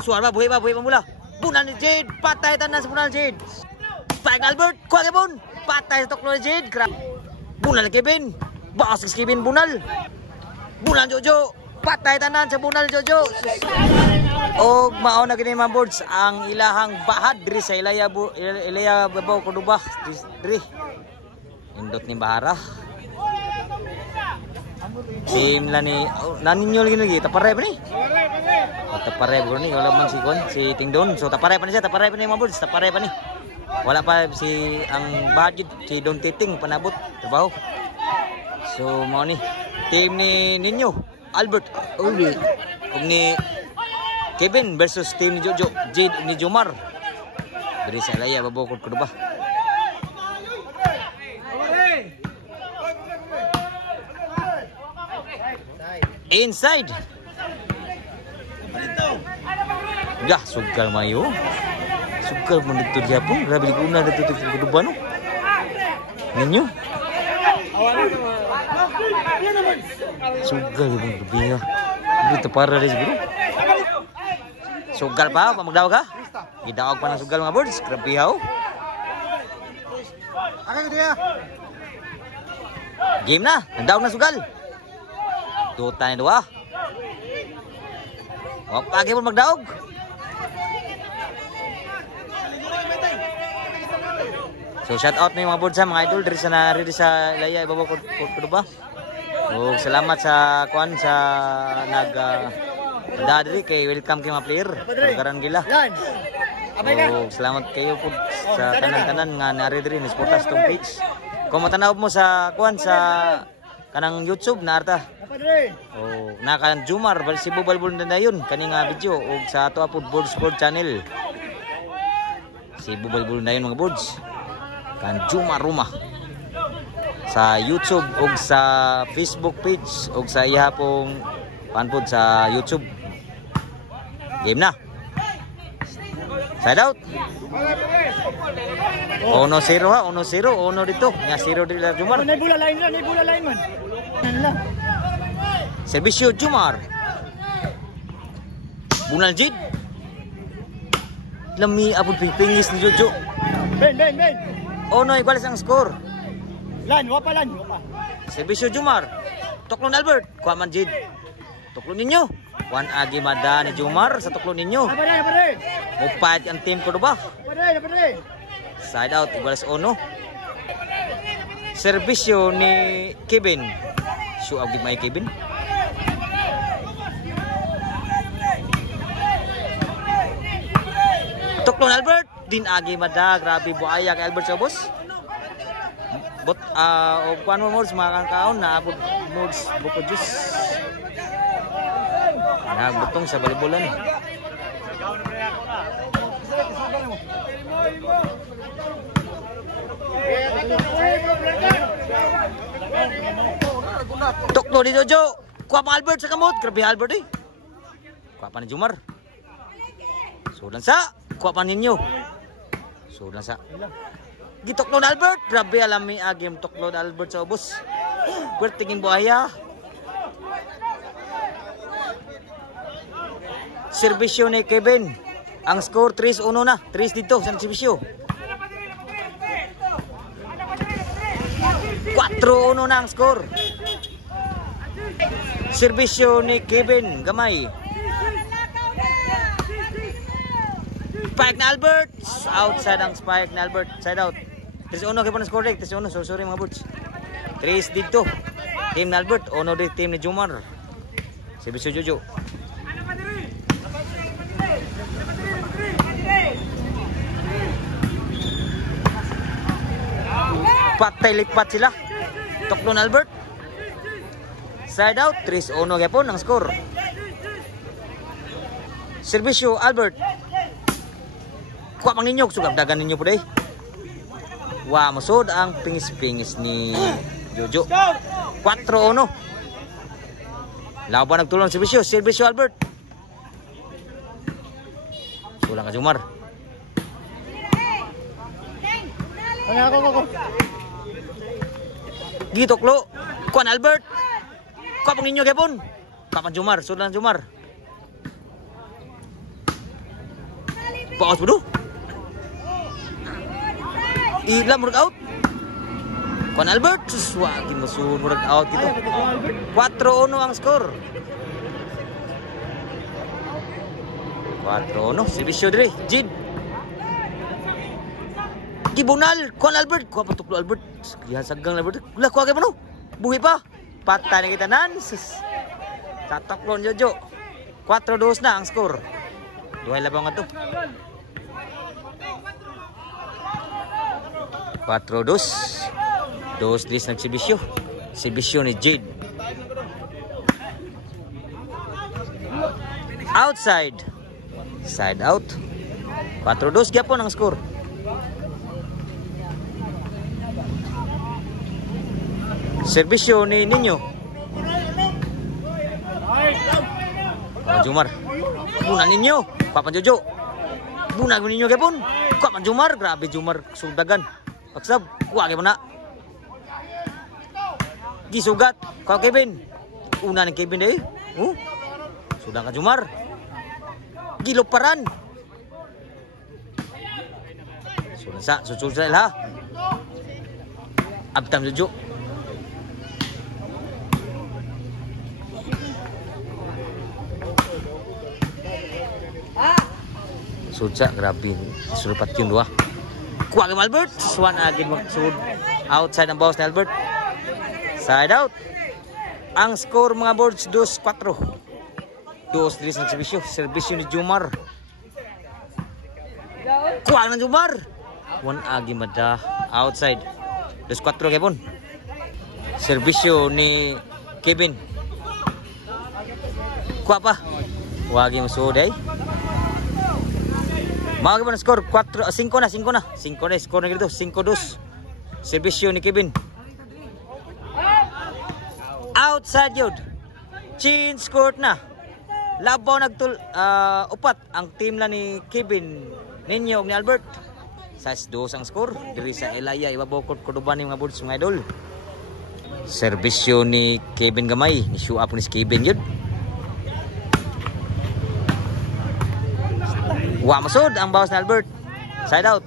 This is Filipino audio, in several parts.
Suara buhay pa mula. Bunal ni Jade, patay tanan sa bunal Jade. Spike Albert, kuha Kevin, patay sa tuklo ni Jade. Bunal Kevin, bakas Kevin bunal. Bunal Jojo, patay tanan sa bunal Jojo. Og mao na gini mga boards ang ilahang bahad diri sa Ilaya babaw Cordova diri. Indot ni Bahara. Team la ni naninyo lagi tapare pa ni. Tapare bro ni wala man si Tingdon. So tapare pa ni siya, tapare pa ni mga boards, tapare pa ni. Wala pa si ang budget si Don Titing panabot trabaho. So mao ni team ni Ninyo Albert uli ug ni Kevin versus team ni Jojo Jade ni Jomar dari sa Ilaya babaw Cordova. Inside. Ya, sugal mayo. Sugal mo dito dia pun, grabe di kuna dito sa Cordova no. Ninyo. Sugal mo gabi nga. Dito para rin siguro. Sugal pa magdawag ka? Gidawag pa ng sugal mga boards, grabe ha. Game na, nagdawag na sugal. Tuta ni dua. Wag pagi pun magdaog. So shout out ni mga boards sa mga idol diri sa Ilaya ibabaw Cordova. So salamat sa kuan sa dadri kay welcome kay mga player. Karan gila. So salamat kayo po sa tanan-tanan nga nari diri ni Sportas tong page. Kung matanaw mo sa kuan sa kanang YouTube na arta. Oh, nakan Jumar Balsibo Balbol na yun kaning video og sa ato apod Board Sport channel. Si Balbol na yun mga boards. Kan Jumar Ruma sa YouTube og sa Facebook page og sa iya pong panpod sa YouTube. Game na. Side out. 1-0 ha, 1-0, 1 dito. Nya 0 dito Jumar. Nay bola line man. Nanla. Servisyo Jumar. Bunal Jid. Lami apod pingpingis ni Jojo. Ben. Oh no, igual ang score. Lan, wapa. Servisyo Jumar. Tuklon Albert, kuha man Jid. Tuklon ninyo. Juan Agi Mada ni Jumar sa tuklon ninyo. Apare. Mupad ang team Cordova. Apare. Side out, igual sa 1. Servisyo ni Kevin. Show out may Kevin. Tuklon Albert, din Agi Mada, grabe buaya kay Albert sa boss. But o kuan mo mods makakaon na abot mods buko juice. Nagbutong sa balibolan. Tuklo ni Jojo. Kuha pa Albert sa kamot. Grabe Albert eh. Kuha pa ni Jumar. Sudan sa. Kuha pa ninyo. Sudan sa. Gituklo na Albert. Grabe alami agim tuklo na Albert sa ubos. Bertingin buhaya. Servisyo ni Kevin. Ang score 3-1 na. 3 dito sa servisyo. 4-1 na ang score. Servisyo ni Kevin. Gamay. Spike na Albert. Outside ang spike na Albert. Side out. 3-1 kayo po na score. 3-1. Sorry mga boots. 3 dito. Team na Albert. Ono din team ni Jumar. Servisyo Jojo. Patay lipat sila. Tuklon Albert. Side out. 3-1 kayo po ng score. Servisyo Albert. Kuha pang ninyo. Sugabdagan ninyo po day. Wow, masod ang pingis-pingis ni Jojo. 4-1. Laban nagtulong servisyo. Servisyo Albert. Sulang ka Jumar. Ako. Gitoklo. Kuan Albert. Kuha pang ninyo kaya po. Kuha pang Jumar. Sulang Jumar. Bawas mo do. Ila murag out. Juan Albert, wagi masun murag out ito. 4-1 ang score. 4-1, servisyo dire. Jid. Gibunal, Juan Albert. Kuha pa tuklo Albert. Kaya sagang Albert. Wala, kuha kayo pa no. Buhi pa. Patay na kita nan. Tataklon Jojo. 4-2 na ang score. Duhay labang nga to. 4-2. 2-10 nagsibisyo. Sibisyo ni Jade. Outside. Side out. 4-2 gyapon ang score. Serbisyo ni Ninyo. Jumar. Bunan Ninyo. Papan Jojo. Bunan Ninyo gyapon. Papan Jumar. Grabe Jumar sudagan. Paksab. Wagi mo na. Gisugat. Kau Kevin. Una ni Kevin deh. Sudah ka Jumar. Giluparan. Sudah lah. Abtam Jojo. Sudah grabe. Sudah patin dua. Kuha kay Albert. Swan agin magsud. Outside ang boss ni Albert. Side out. Ang score mga boards 2-4. 2-3 ng servisyo. Servisyo ni Jumar. Kuha ng Jumar. One agi mada. Outside. 2-4 kepon. Servisyo ni Kevin. Kuha pa. Wagi masud ay. Mga kepon score 5 na. 5 na. Score na gito. 5-2. Servisyo ni Kevin. Outside yun. Change court na. Labaw upat ang team na ni Kevin Ninyo ni Albert. 6-2 ang score. Diri sa Elaya ibabaw court Cordoban ni mga boards mga idol. Servisyo ni Kevin gamay. Ni show up ni Kevin yun. Wa masud ang bawas ni Albert. Side out.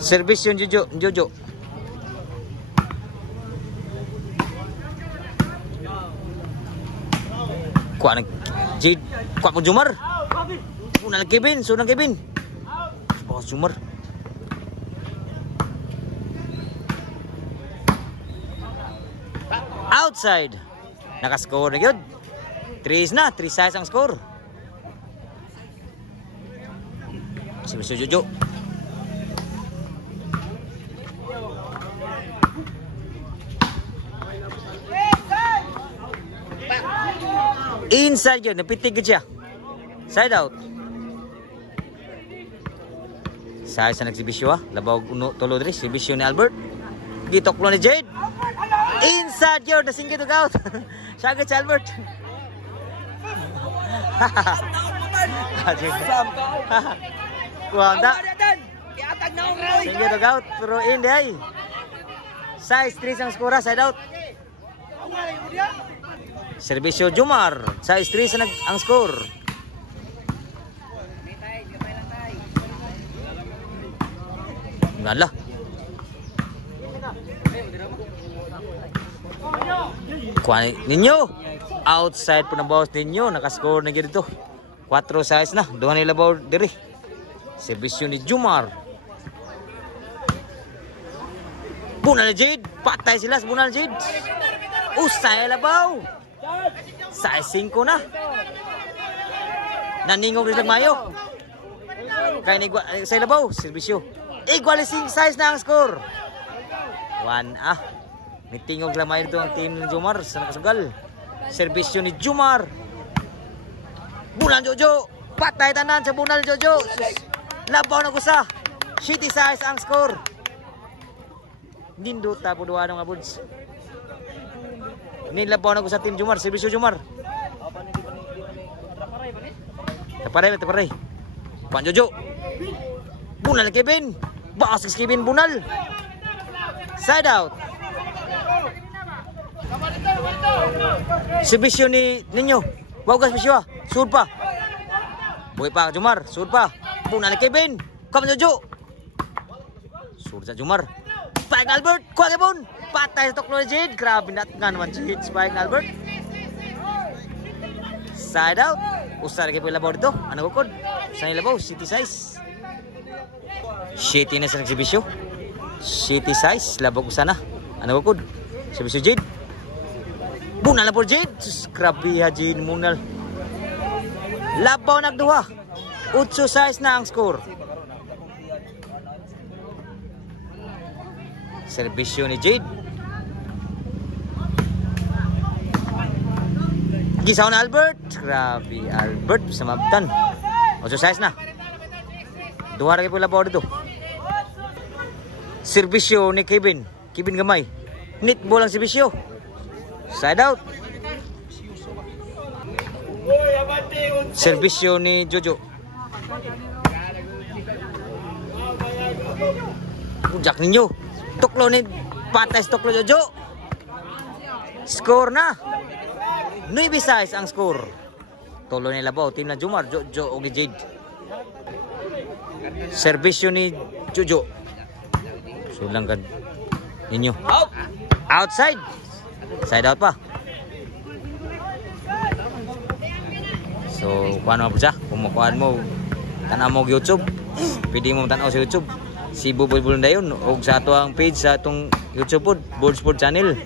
Servisyo ni Jojo. Kuha ng Jade. Kuha mo Jumar. Una ng Kevin. Sunang Kevin. Bawas Jumar. Outside. Nakascore na yun. 3 na. 3-6 ang score. Si Mr. Jojo. Inside yun. Napitig siya. Side out. Sa nagsibisyo ha. Labaw tulo diri. Sibisyo ni Albert. Gitoklo ni Jade. Inside yun. Nasinggit to out. Syagad si Albert. Kuwanda. Singgit to out. Pero in day. Size 3 ang skora. Side out. Servisyo Jumar. Size 3 ang score. Ngala. Kuha ninyo. Outside po ng bawas ninyo. Nakascore na gito. 4-6 na. Doon nila bawa diri. Servisyo ni Jumar. Bunal Jade. Patay sila sa Bunal Jade. Usay labaw. Size 5 na. Naningog rin mayo. Kaya sa labaw. Servisyo. Equalizing size na ang score. 1 Mitingog lamay ito ang team ni Jumar sa nakasugal. Servisyo ni Jumar. Bunal Jojo. Patay tanan sa Bunal Jojo. Labaw na kusa. Shitty size ang score. Nindo tapo duwa ng abuds. Nilabaw na kusa team Jumar. Servisyo Jumar. Taparay. Pan Jojo. Bunal Kevin. Bakas Kevin Bunal. Side out. Servisyo ni Ninyo. Wagas bisyo. Sud pa. Buhay pa Jumar, sud pa. Buna ni Kevin. Come Jojo. Sud sa Jumar. Spike Albert, kuha kay patay sa tuklo ni Jade. Grabe natngan naman Jade, Spike Albert. Side out. Usar kay labaw dito. Ano gukod? Sa labaw, city size. City na sa nagsibisyo. City size, labog sana. Ano gukod? Sibisyo Jade. Bunal na po Jade. Grabe ha Jade Munal. Labaw nagduha. 8 size na ang score. Serbisyo ni Jade. Gisaw na Albert. Grabe Albert sa mabtan. 8 size na. Duha rin po labaw dito. Serbisyo ni Kevin. Kevin gamay. Netball ang serbisyo. Side out. Serbisyo ni Jojo. Ujak ninyo. Tuklo ni patay sa tuklo Jojo. Score na. 9 size ang score. Tulo ni labaw. Team na Jumar. Jojo o Jade. Serbisyo ni Jojo. Sulang ka ninyo. Outside. Side out pa. So, kuhaan mo po siya. Kung makuhaan mo, tanaw mo YouTube. Pwede mo tanaw sa YouTube. Cebu Volleyball dayon. O sa ato ang page sa itong YouTube po. Board Sport Channel.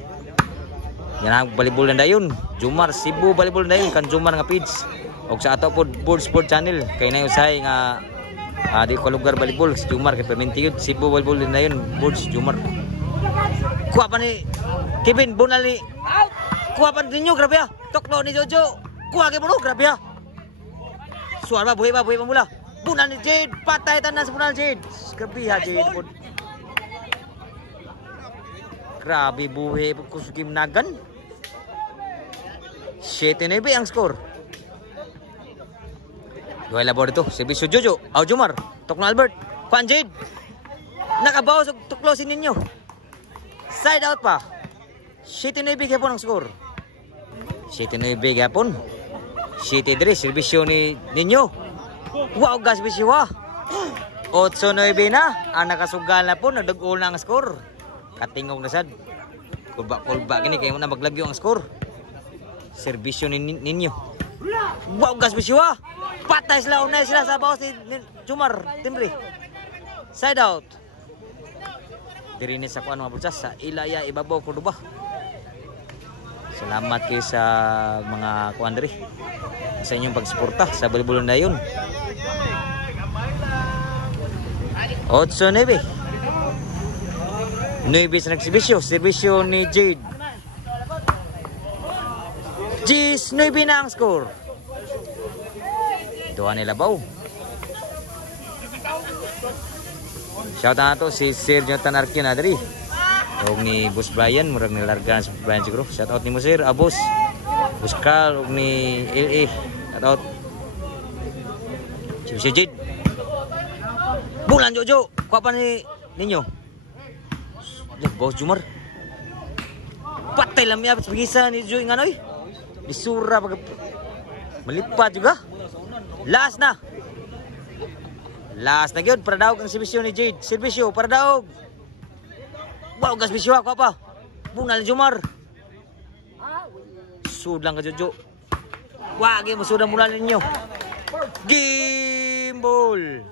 Yan ang volleyball dayon. Jumar, Cebu Volleyball dayon. Kan Jumar nga page. O sa ato po Board Sport Channel. Kaya na yung say nga di ko lugar volleyball. Si Jumar kay perminti yun. Cebu Volleyball dayon. Board Jumar. Kuha pa ni Kevin. Bunal ni. Kuha pa ninyo. Grabe ha. Tuklo ni Jojo. Kuha kayo mo. Grabe ha. Suar ba, buhay pa mula. Bunal ni Jade, patay tanan sa bunal Jade. Grabe ha Jade. Grabe buhay po kusukim nagan. 7-9 ang score. Duhay labor dito, Serbisyo Jojo. Aw Jumar, Tok na Albert. Kuan Jade. Nakabaw sa tuklosin ninyo. Side out pa. 7-9 hapon ang score. 7-9 hapon. City Dre, serbisyo ni ninyo. Wow, gas bisyo ha. 8-9 na. Ang nakasugal na po, nagdag-all na ang score. Katingog na sad. Kulba gini, kayo na maglagyo ang score. Serbisyo ninyo. Wow, gas bisyo ha. Patay sila, unay sila sa bawas ni Jumar. Timbre. Side out. Dirinis sa kuan mga bulsas. Sa Ilaya, Ibabaw, Cordoba. Salamat kayo sa mga kuan diri. Sa inyong pagsuporta sa volleyball dayon. 8-9. 9 sa nagsibisyo. Serbisyo ni Jade. 10-9 na ang score. Duha ni labaw. Shout out na to si Sir Jonathan Arkin na diri. Og ni Boss Brian, murag nilargan sa Brian siguro. Shout out ni mo sir, Abos. Boss Carl og ni LA. Shout out. Si Jade. Bulan Jojo, kuha pa ni ninyo. Boss Jumar. Patay lang miya sa pagisa ni Joy nganoy. Bisura pag malipat juga. Last na. Last na gyud para daog ang serbisyo ni Jade. Serbisyo para daog. Wow, gas bisyo ako pa. Bunal Jumar. Sudlang ka Jojo. Wag mo sudang bunal ninyo. Game ball.